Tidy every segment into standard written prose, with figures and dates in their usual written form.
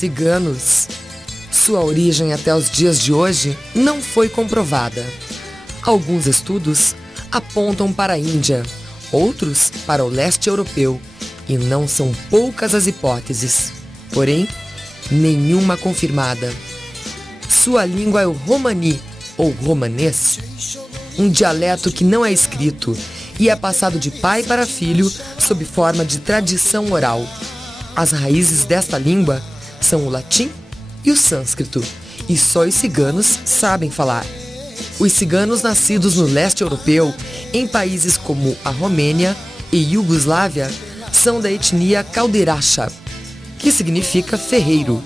ciganos. Sua origem até os dias de hoje não foi comprovada. Alguns estudos apontam para a Índia, outros para o leste europeu, e não são poucas as hipóteses, porém, nenhuma confirmada. Sua língua é o romani, ou romanês, um dialeto que não é escrito e é passado de pai para filho sob forma de tradição oral. As raízes desta língua são o latim e o sânscrito, e só os ciganos sabem falar. Os ciganos nascidos no leste europeu, em países como a Romênia e Iugoslávia, são da etnia caldeiracha, que significa ferreiro.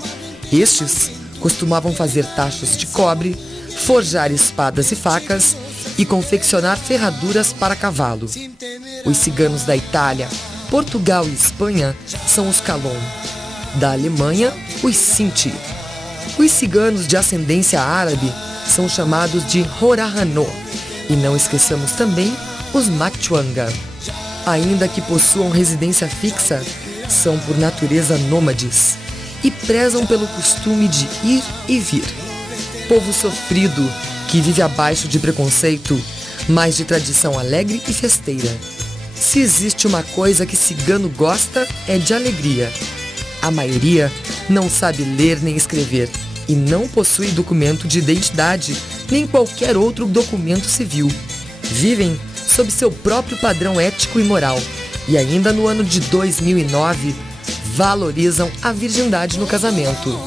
Estes costumavam fazer tachos de cobre, forjar espadas e facas e confeccionar ferraduras para cavalo. Os ciganos da Itália, Portugal e Espanha são os Calon. Da Alemanha, os Sinti. Os ciganos de ascendência árabe são chamados de Horahano. E não esqueçamos também os Machuanga. Ainda que possuam residência fixa, são por natureza nômades e prezam pelo costume de ir e vir. Povo sofrido, que vive abaixo de preconceito, mas de tradição alegre e festeira. Se existe uma coisa que cigano gosta, é de alegria. A maioria não sabe ler nem escrever e não possui documento de identidade nem qualquer outro documento civil. Vivem sob seu próprio padrão ético e moral e ainda no ano de 2009 valorizam a virgindade no casamento.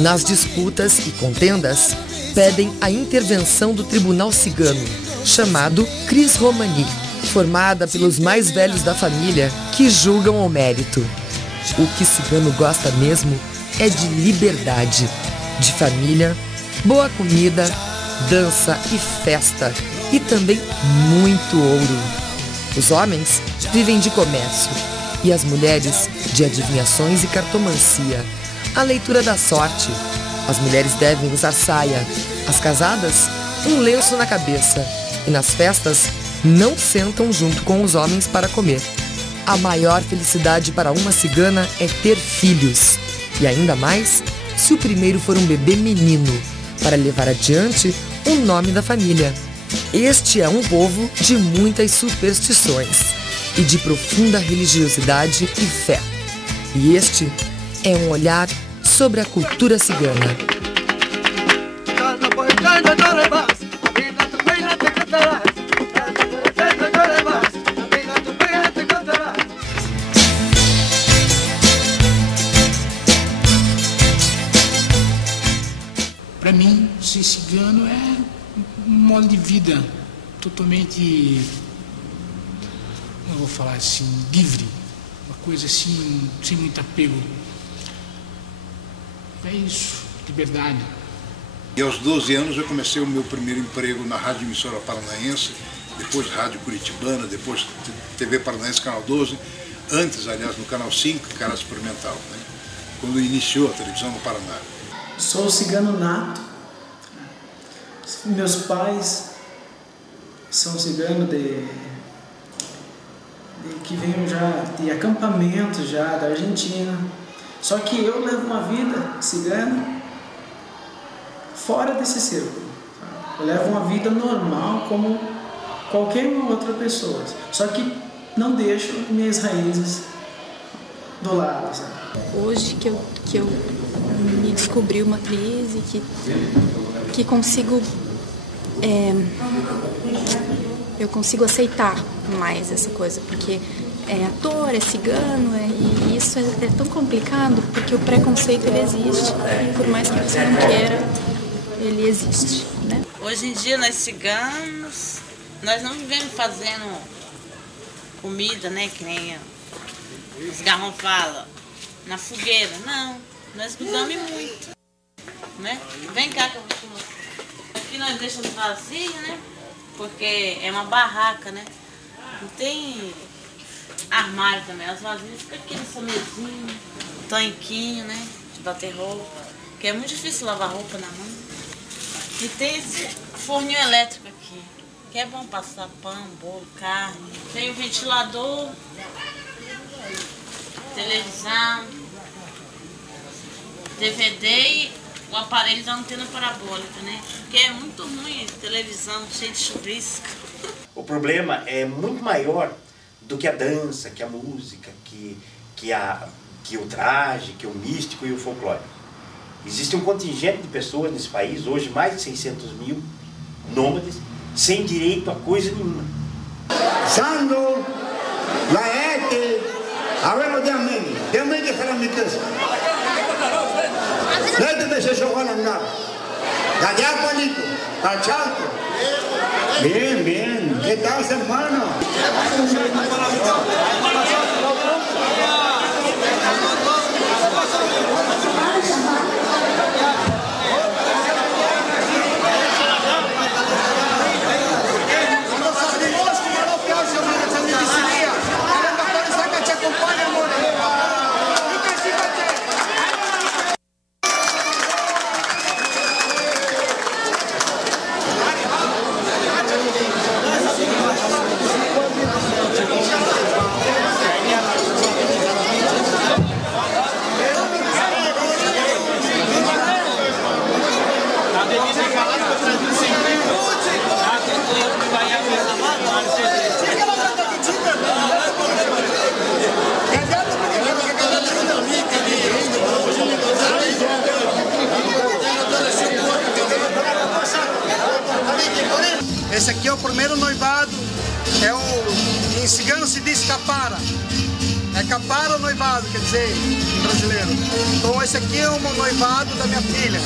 Nas disputas e contendas, pedem a intervenção do Tribunal Cigano, chamado Cris Romani, formada pelos mais velhos da família que julgam ao mérito. O que cigano gosta mesmo é de liberdade, de família, boa comida, dança e festa, e também muito ouro. Os homens vivem de comércio e as mulheres de adivinhações e cartomancia, a leitura da sorte. As mulheres devem usar saia, as casadas, um lenço na cabeça, e nas festas não sentam junto com os homens para comer. A maior felicidade para uma cigana é ter filhos, e ainda mais se o primeiro for um bebê menino, para levar adiante o nome da família. Este é um povo de muitas superstições e de profunda religiosidade e fé. E este é um olhar sobre a cultura cigana. Para mim, ser cigano é um modo de vida totalmente, eu vou falar assim, livre, uma coisa assim, sem muito apego. É isso, liberdade. E aos 12 anos eu comecei o meu primeiro emprego na Rádio Emissora Paranaense, depois Rádio Curitibana, depois TV Paranaense Canal 12, antes, aliás, no Canal 5, Canal Experimental, né? Quando iniciou a televisão no Paraná. Sou cigano nato. Meus pais são ciganos que vêm já de acampamento já da Argentina. Só que eu levo uma vida cigana fora desse círculo. Eu levo uma vida normal como qualquer outra pessoa. Só que não deixo minhas raízes do lado, sabe? Hoje que eu me descobri uma atriz e que consigo eu consigo aceitar mais essa coisa, porque é ator, é cigano, e isso é tão complicado, porque o preconceito ele existe, e por mais que você não queira, ele existe, né? Hoje em dia nós ciganos, nós não vivemos fazendo comida, né, que nem os garrão falam, na fogueira, não, nós mudamos muito, né? Vem cá que eu vou te mostrar. Aqui nós deixamos vazio, né? Porque é uma barraca, né? Não tem armário também, as vasilhas ficam aqui nessa mesinha, tanquinho, né? De bater roupa, que é muito difícil lavar roupa na mão. E tem esse forninho elétrico aqui, que é bom passar pão, bolo, carne. Tem o ventilador, televisão. DVD e o aparelho da antena parabólica, né? Porque é muito ruim televisão, cheia de chuvisco. O problema é muito maior do que a dança, que a música, que o traje, que o místico e o folclore. Existe um contingente de pessoas nesse país, hoje mais de 600 mil nômades, sem direito a coisa nenhuma. Sando, laete, avemo de ameni que farà mi casa. Lei deve giocare a andare. Da diapolito, da cialto. Bien, bien. ¿Qué tal, hermano? Esse aqui é o primeiro noivado, em cigano se diz capara. É capara ou noivado, quer dizer, em brasileiro. Então esse aqui é o noivado da minha filha.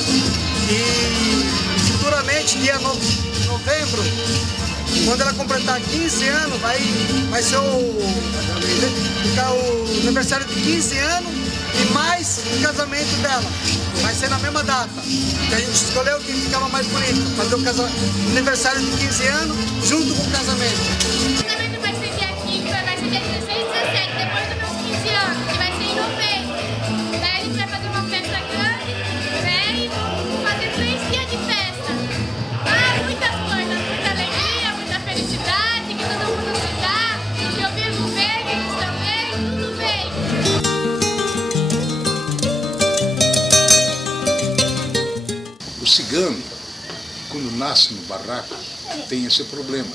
E futuramente, dia novembro, quando ela completar 15 anos, vai ser o aniversário de 15 anos e mais o casamento dela. Vai ser na mesma data. Que a gente escolheu que ficava mais bonito. Fazer o aniversário de 15 anos junto com o casamento. O casamento vai ser dia 15, vai ser dia 16 e 17, depois dos meus 15 anos, que vai ser em novembro. Daí a gente vai fazer uma festa grande, né? E vamos fazer 3 dias de festa. Ah, muitas coisas, muita alegria, muita felicidade, que todo mundo se dá, que eu vivo bem, eles também, tudo bem. O cigano, quando nasce no barraco, tem esse problema.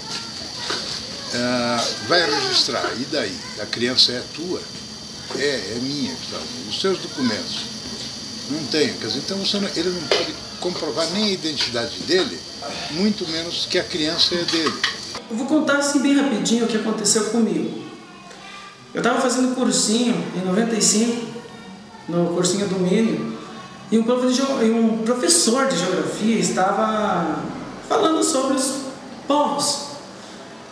Vai registrar, e daí? A criança é tua? É minha. Os seus documentos? Não tenho. Quer dizer, então ele não pode comprovar nem a identidade dele, muito menos que a criança é dele. Eu vou contar assim bem rapidinho o que aconteceu comigo. Eu estava fazendo cursinho em 95, no cursinho do Mínimo, e um professor de geografia estava falando sobre os povos.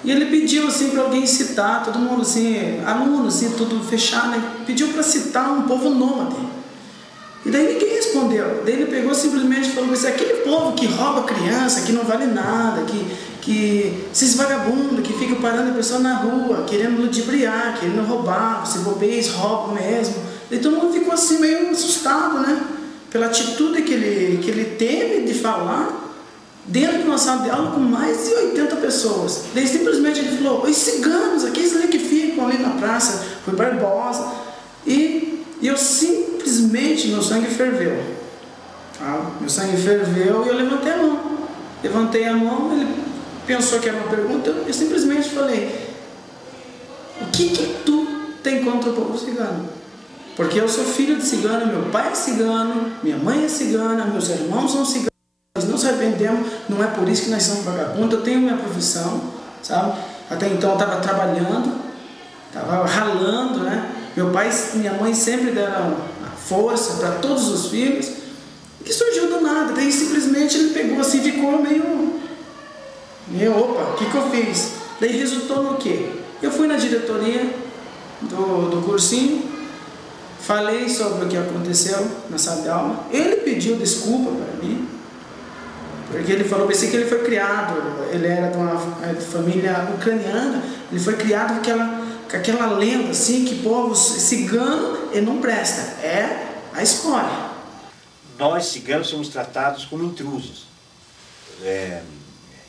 E ele pediu assim para alguém citar, todo mundo assim, aluno assim, tudo fechado, né? Pediu para citar um povo nômade. E daí ninguém respondeu. Daí ele pegou simplesmente e falou assim, aquele povo que rouba criança, que não vale nada, que esses vagabundos que ficam parando a pessoa na rua, querendo ludibriar, querendo roubar, se bobeia, eles roubam mesmo. Daí todo mundo ficou assim meio assustado, né? Pela atitude que ele teve de falar dentro de uma sala de aula com mais de 80 pessoas. Daí simplesmente ele falou, os ciganos, aqueles ali que ficam ali na praça, foi Barbosa. E eu simplesmente, meu sangue ferveu. Tá? Meu sangue ferveu e eu levantei a mão. Levantei a mão, ele pensou que era uma pergunta, eu simplesmente falei, o que tu tem contra o povo cigano? Porque eu sou filho de cigano, meu pai é cigano, minha mãe é cigana, meus irmãos são ciganos, nós não se arrependemos, não é por isso que nós somos vagabundos, eu tenho minha profissão, sabe? Até então eu estava trabalhando, estava ralando, né? Meu pai e minha mãe sempre deram força para todos os filhos, que surgiu do nada, daí simplesmente ele pegou assim, ficou meio opa, o que eu fiz? Daí resultou no quê? Eu fui na diretoria do cursinho, falei sobre o que aconteceu na sala de aula. Ele pediu desculpa para mim, porque ele falou, pensei que ele foi criado, ele era de uma família ucraniana, ele foi criado com aquela lenda assim, que povo cigano ele não presta, é a escola. Nós ciganos somos tratados como intrusos,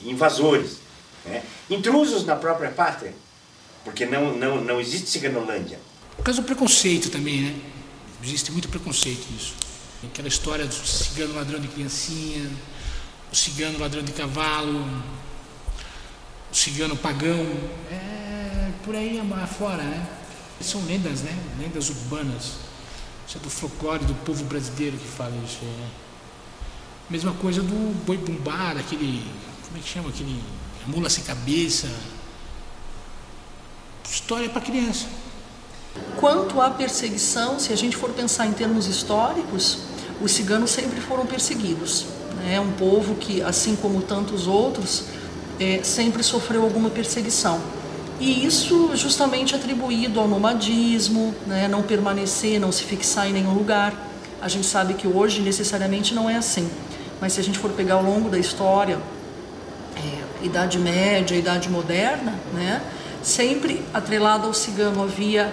invasores, né? Intrusos na própria pátria, porque não existe ciganolândia. Por causa do preconceito também, né? Existe muito preconceito nisso. Aquela história do cigano ladrão de criancinha, o cigano ladrão de cavalo, o cigano pagão, por aí afora, né? São lendas, né? Lendas urbanas. Isso é do folclore do povo brasileiro que fala isso, né? Mesma coisa do boi bumbá, aquele, como é que chama, aquele a mula sem cabeça. História para criança. Quanto à perseguição, se a gente for pensar em termos históricos, os ciganos sempre foram perseguidos. É um povo que, assim como tantos outros, sempre sofreu alguma perseguição. E isso justamente atribuído ao nomadismo, né? Não permanecer, não se fixar em nenhum lugar. A gente sabe que hoje necessariamente não é assim. Mas se a gente for pegar ao longo da história, Idade Média, Idade Moderna, né? Sempre atrelado ao cigano havia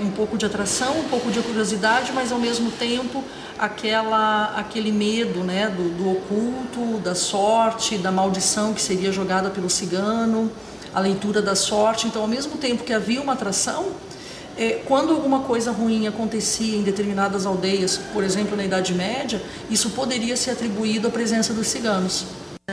um pouco de atração, um pouco de curiosidade, mas ao mesmo tempo aquele medo, né, do oculto, da sorte, da maldição que seria jogada pelo cigano, a leitura da sorte. Então, ao mesmo tempo que havia uma atração, quando alguma coisa ruim acontecia em determinadas aldeias, por exemplo, na Idade Média, isso poderia ser atribuído à presença dos ciganos.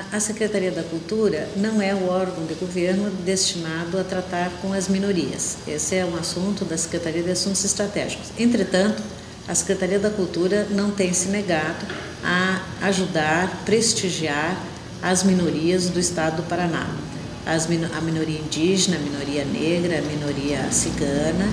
A Secretaria da Cultura não é o órgão de governo destinado a tratar com as minorias. Esse é um assunto da Secretaria de Assuntos Estratégicos. Entretanto, a Secretaria da Cultura não tem se negado a ajudar, prestigiar as minorias do estado do Paraná. A minoria indígena, a minoria negra, a minoria cigana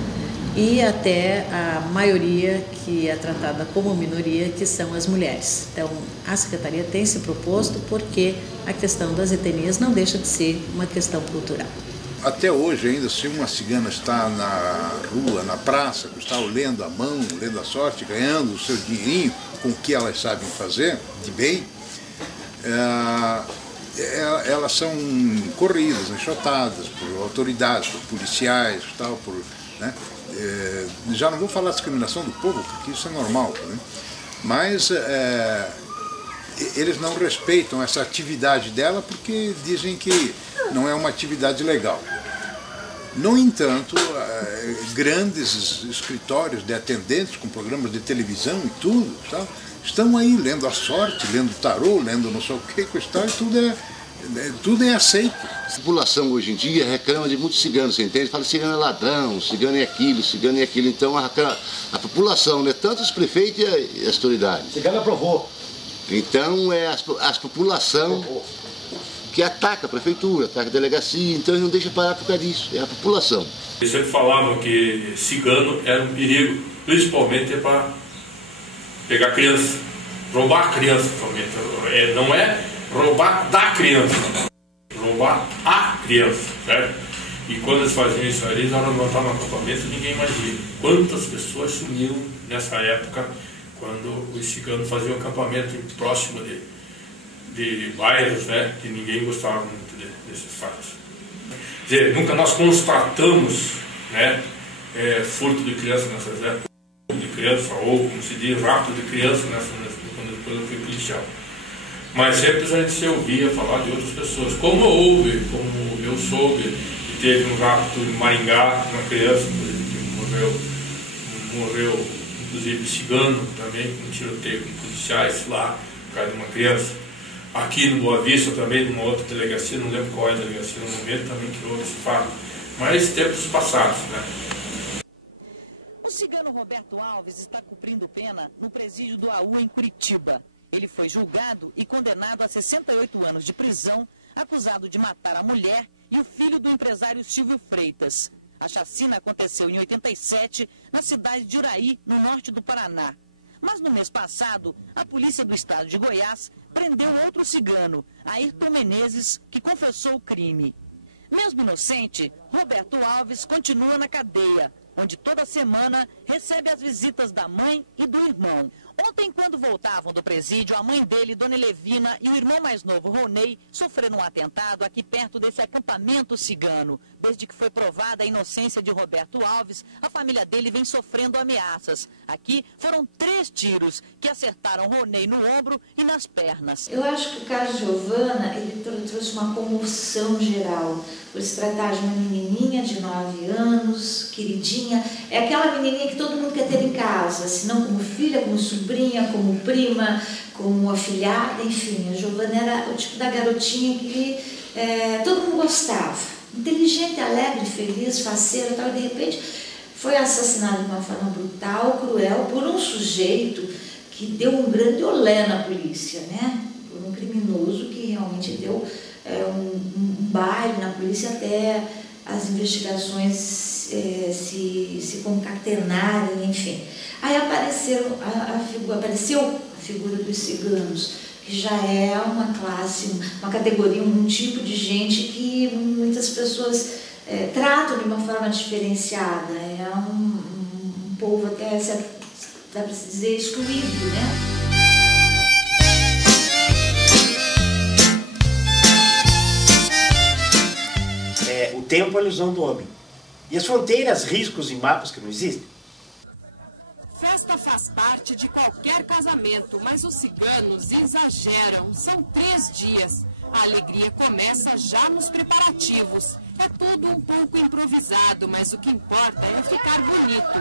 e até a maioria que é tratada como minoria, que são as mulheres. Então, a Secretaria tem se proposto porque a questão das etnias não deixa de ser uma questão cultural. Até hoje ainda, se uma cigana está na rua, na praça, está lendo a mão, lendo a sorte, ganhando o seu dinheirinho com o que elas sabem fazer de bem, elas são corridas, enxotadas por autoridades, por policiais, tal, né? Já não vou falar de discriminação do povo, porque isso é normal, né? Mas eles não respeitam essa atividade dela porque dizem que não é uma atividade legal. No entanto, grandes escritórios de atendentes com programas de televisão e tudo, tá? Estão aí lendo a sorte, lendo tarô, lendo não sei o que, e tudo é aceito. A população hoje em dia reclama de muitos ciganos, você entende? Fala cigano é ladrão, cigano é aquilo, cigano é aquilo. Então a população, né, tanto os prefeitos e as autoridades. Cigano aprovou. Então é a população que ataca a prefeitura, ataca a delegacia, então eles não deixam parar por causa disso, é a população. Eles sempre falavam que cigano era um perigo, principalmente para pegar criança, roubar criança somente. Não é roubar da criança, roubar a criança, certo? E quando eles faziam isso ali, eles eram levantar no acampamento, ninguém imagina quantas pessoas sumiam nessa época, quando os ciganos faziam acampamento próximo de bairros, né, que ninguém gostava muito desses fatos. Quer dizer, nunca nós constatamos, né, furto de criança nessas épocas, de criança, ou como se diz, rapto de criança quando eu fui policial. Mas sempre a gente se ouvia falar de outras pessoas, como como eu soube, que teve um rapto em Maringá, uma criança que morreu, inclusive cigano também, com um tiroteio com policiais lá, por causa de uma criança. Aqui no Boa Vista também, numa outra delegacia, não lembro qual é a delegacia no momento, também que houve esse fato. Mas tempos passados, né? O cigano Roberto Alves está cumprindo pena no presídio do AU em Curitiba. Ele foi julgado e condenado a 68 anos de prisão, acusado de matar a mulher e o filho do empresário Silvio Freitas. A chacina aconteceu em 87, na cidade de Uraí, no norte do Paraná. Mas no mês passado, a polícia do estado de Goiás prendeu outro cigano, Ayrton Menezes, que confessou o crime. Mesmo inocente, Roberto Alves continua na cadeia, onde toda semana recebe as visitas da mãe e do irmão. Ontem, quando voltavam do presídio, a mãe dele, Dona Elevina, e o irmão mais novo, Ronei, sofreram um atentado aqui perto desse acampamento cigano. Desde que foi provada a inocência de Roberto Alves, a família dele vem sofrendo ameaças. Aqui foram 3 tiros que acertaram Ronei no ombro e nas pernas. Eu acho que o caso de Giovana, ele trouxe uma comoção geral, por se tratar de uma menininha de 9 anos, queridinha. É aquela menininha que todo mundo quer ter em casa, se não como filha, como sobrinha, como prima, como afilhada, enfim. A Giovana era o tipo da garotinha que todo mundo gostava. Inteligente, alegre, feliz, faceira, tal, e de repente foi assassinada de uma forma brutal, cruel, por um sujeito que deu um grande olé na polícia, né? Por um criminoso que realmente deu um baile na polícia até as investigações se concatenarem, enfim. Aí apareceu a figura dos ciganos, que já é uma classe, uma categoria, um tipo de gente que muitas pessoas tratam de uma forma diferenciada. É um povo até, dá para se dizer, excluído, né? O tempo é a ilusão do homem. E as fronteiras, riscos e mapas que não existem. Festa faz parte de qualquer casamento, mas os ciganos exageram. São 3 dias. A alegria começa já nos preparativos. É tudo um pouco improvisado, mas o que importa é ficar bonito.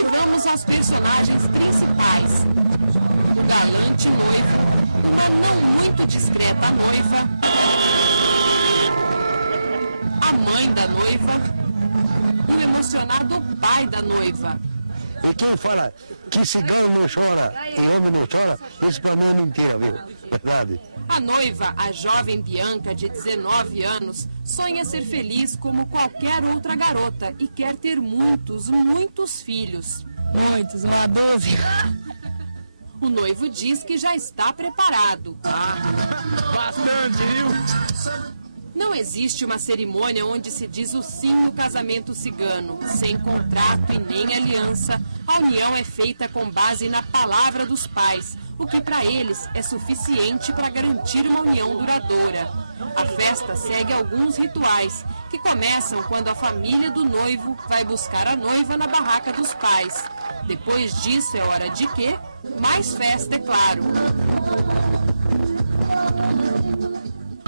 E vamos aos personagens principais. O galante noivo, uma não muito discreta noiva, a mãe da noiva e o emocionado pai da noiva. E quem fala que cigano não chora e homem não chora, isso pra mim é mentira, viu? Verdade. A noiva, a jovem Bianca, de 19 anos, sonha ser feliz como qualquer outra garota e quer ter muitos, muitos filhos. Muitos, uma dúzia. O noivo diz que já está preparado. Bastante, viu? Não existe uma cerimônia onde se diz o sim no casamento cigano. Sem contrato e nem aliança, a união é feita com base na palavra dos pais, o que para eles é suficiente para garantir uma união duradoura. A festa segue alguns rituais, que começam quando a família do noivo vai buscar a noiva na barraca dos pais. Depois disso é hora de quê? Mais festa, é claro.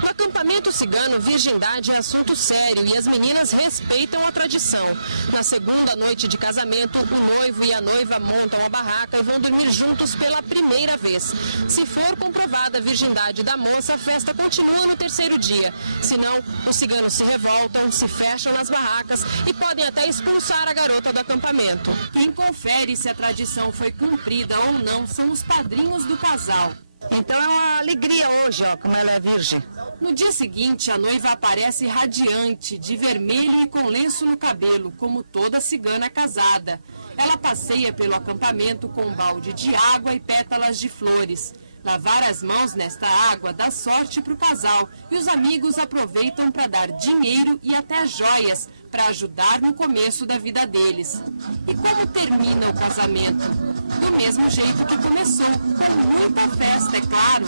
No acampamento cigano, virgindade é assunto sério e as meninas respeitam a tradição. Na segunda noite de casamento, o noivo e a noiva montam a barraca e vão dormir juntos pela primeira vez. Se for comprovada a virgindade da moça, a festa continua no 3º dia. Se não, os ciganos se revoltam, se fecham nas barracas e podem até expulsar a garota do acampamento. Quem confere se a tradição foi cumprida ou não são os padrinhos do casal. Então é uma alegria hoje, ó, como ela é virgem. No dia seguinte, a noiva aparece radiante, de vermelho e com lenço no cabelo, como toda cigana casada. Ela passeia pelo acampamento com um balde de água e pétalas de flores. Lavar as mãos nesta água dá sorte para o casal e os amigos aproveitam para dar dinheiro e até joias para ajudar no começo da vida deles. E como termina o casamento? Do mesmo jeito que começou, com muita festa, é claro.